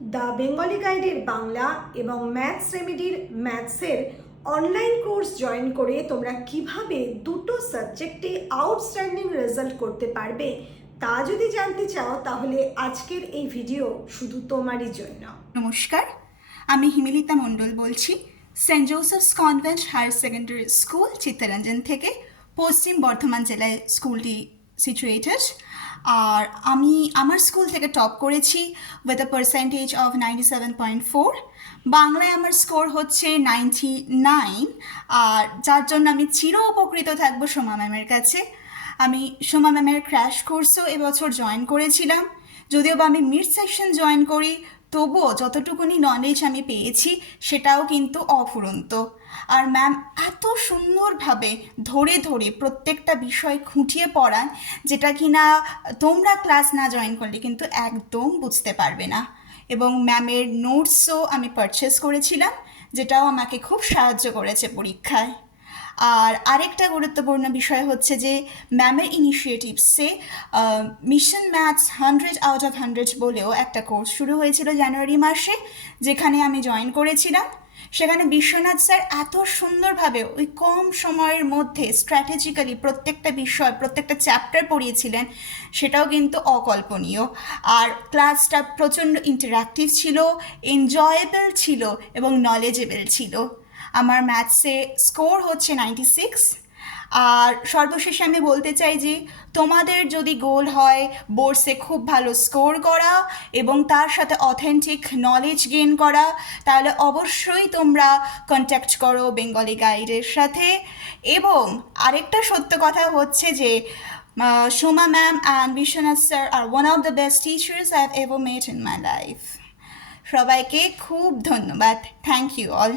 The Bengali গাইডের বাংলা এবং maths রেমেডির ম্যাথসের online course join করে তোমরা কিভাবে দুটো সাবজেক্টে আউটস্ট্যান্ডিং রেজাল্ট করতে পারবে তা যদি জানতে চাও তাহলে আজকের এই ভিডিও শুধু তোমারই জন্য। নমস্কার, আমি হিমিলিতা মণ্ডল বলছি saint Joseph's convent higher secondary school Chittaranjan থেকে। পশ্চিম বর্ধমান জেলায় স্কুলটি সিচুয়েটেড। আর আমি আমার স্কুল থেকে টপ করেছি উইথ আ পার্সেন্টেজ অফ 97.4। বাংলায় আমার স্কোর হচ্ছে 99, আর যার জন্য আমি চির উপকৃত থাকবো সোমা ম্যামের কাছে। আমি সোমা ম্যামের ক্র্যাশ কোর্সও এবছর জয়েন করেছিলাম, যদিও বা আমি মিড সেকশন জয়েন করি, তবুও যতটুকুনি নলেজ আমি পেয়েছি সেটাও কিন্তু অফুরন্ত। আর ম্যাম এত সুন্দরভাবে ধরে ধরে প্রত্যেকটা বিষয় খুঁটিয়ে পড়ান, যেটা কিনা তোমরা ক্লাস না জয়েন করলে কিন্তু একদম বুঝতে পারবে না। এবং ম্যামের নোটসও আমি পারচেস করেছিলাম, যেটাও আমাকে খুব সাহায্য করেছে পরীক্ষায়। আর আরেকটা গুরুত্বপূর্ণ বিষয় হচ্ছে যে ম্যামের ইনিশিয়েটিভসে মিশন ম্যাথস 100 আউট অফ 100 বলেও একটা কোর্স শুরু হয়েছিল জানুয়ারি মাসে, যেখানে আমি জয়েন করেছিলাম। সেখানে বিশ্বনাথ স্যার এত সুন্দরভাবে ওই কম সময়ের মধ্যে স্ট্র্যাটেজিক্যালি প্রত্যেকটা বিষয়, প্রত্যেকটা চ্যাপ্টার পড়িয়েছিলেন, সেটাও কিন্তু অকল্পনীয়। আর ক্লাসটা প্রচণ্ড ইন্টারঅ্যাক্টিভ ছিল, এনজয়েবল ছিল এবং নলেজেবল ছিল। আমার ম্যাথসে স্কোর হচ্ছে 96। আর সর্বশেষে আমি বলতে চাই যে তোমাদের যদি গোল হয় বোর্ডসে খুব ভালো স্কোর করা এবং তার সাথে অথেন্টিক নলেজ গেইন করা, তাহলে অবশ্যই তোমরা কন্ট্যাক্ট করো বেঙ্গলি গাইডের সাথে। এবং আরেকটা সত্য কথা হচ্ছে যে Soma ma'am and Biswanath sir are one of the best teachers I have ever met in my life. সবাইকে খুব ধন্যবাদ। Thank you all.